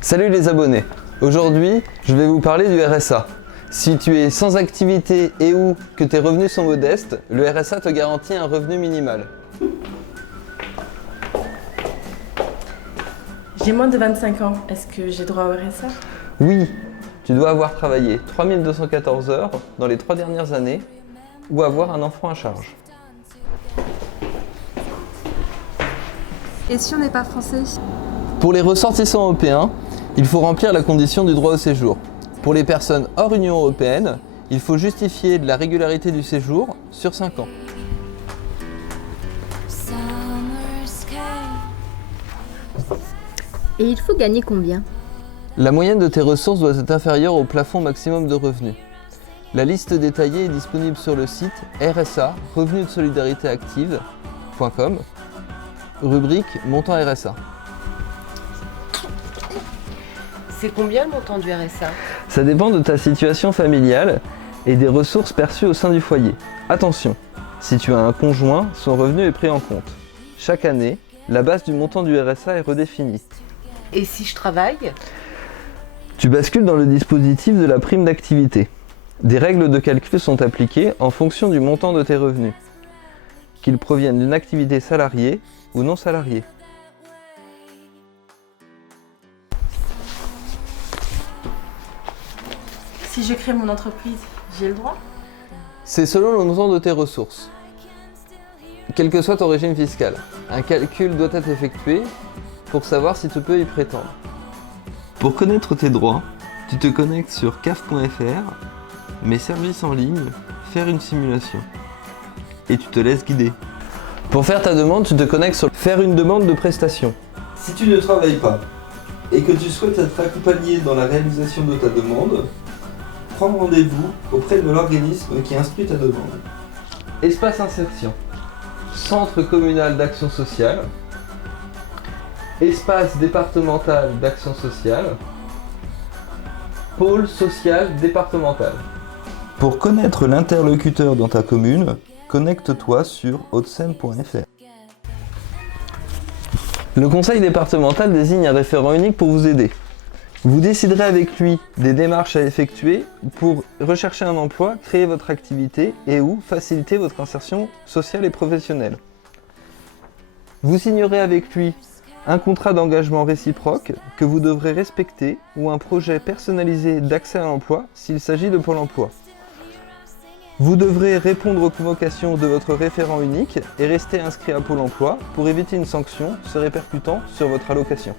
Salut les abonnés, aujourd'hui je vais vous parler du RSA. Si tu es sans activité et ou que tes revenus sont modestes, le RSA te garantit un revenu minimal. J'ai moins de 25 ans, est-ce que j'ai droit au RSA? Oui, tu dois avoir travaillé 3214 heures dans les 3 dernières années ou avoir un enfant à charge. Et si on n'est pas français? Pour les ressortissants européens, il faut remplir la condition du droit au séjour. Pour les personnes hors Union européenne, il faut justifier de la régularité du séjour sur 5 ans. Et il faut gagner combien? La moyenne de tes ressources doit être inférieure au plafond maximum de revenus. La liste détaillée est disponible sur le site RSA, Revenu de Solidarité Active.com, rubrique Montant RSA. C'est combien le montant du RSA? Ça dépend de ta situation familiale et des ressources perçues au sein du foyer. Attention, si tu as un conjoint, son revenu est pris en compte. Chaque année, la base du montant du RSA est redéfinie. Et si je travaille? Tu bascules dans le dispositif de la prime d'activité. Des règles de calcul sont appliquées en fonction du montant de tes revenus, qu'ils proviennent d'une activité salariée ou non salariée. Si je crée mon entreprise, j'ai le droit? C'est selon le montant de tes ressources. Quel que soit ton régime fiscal, un calcul doit être effectué pour savoir si tu peux y prétendre. Pour connaître tes droits, tu te connectes sur caf.fr, mes services en ligne, faire une simulation. Et tu te laisses guider. Pour faire ta demande, tu te connectes sur faire une demande de prestation. Si tu ne travailles pas et que tu souhaites être accompagné dans la réalisation de ta demande, prends rendez-vous auprès de l'organisme qui instruit ta demande. Espace insertion. Centre communal d'action sociale. Espace départemental d'action sociale. Pôle social départemental. Pour connaître l'interlocuteur dans ta commune, connecte-toi sur hauteseine.fr. Le conseil départemental désigne un référent unique pour vous aider. Vous déciderez avec lui des démarches à effectuer pour rechercher un emploi, créer votre activité et ou faciliter votre insertion sociale et professionnelle. Vous signerez avec lui un contrat d'engagement réciproque que vous devrez respecter ou un projet personnalisé d'accès à l'emploi s'il s'agit de Pôle emploi. Vous devrez répondre aux convocations de votre référent unique et rester inscrit à Pôle emploi pour éviter une sanction se répercutant sur votre allocation.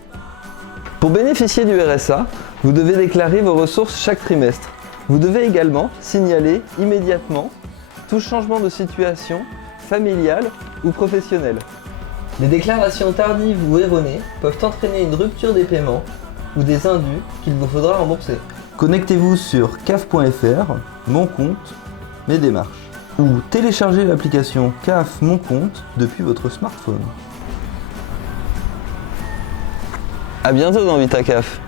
Pour bénéficier du RSA, vous devez déclarer vos ressources chaque trimestre. Vous devez également signaler immédiatement tout changement de situation familiale ou professionnelle. Les déclarations tardives ou erronées peuvent entraîner une rupture des paiements ou des indus qu'il vous faudra rembourser. Connectez-vous sur caf.fr, Mon compte, Mes démarches, ou téléchargez l'application CAF Mon compte depuis votre smartphone. A bientôt dans VitaCaf.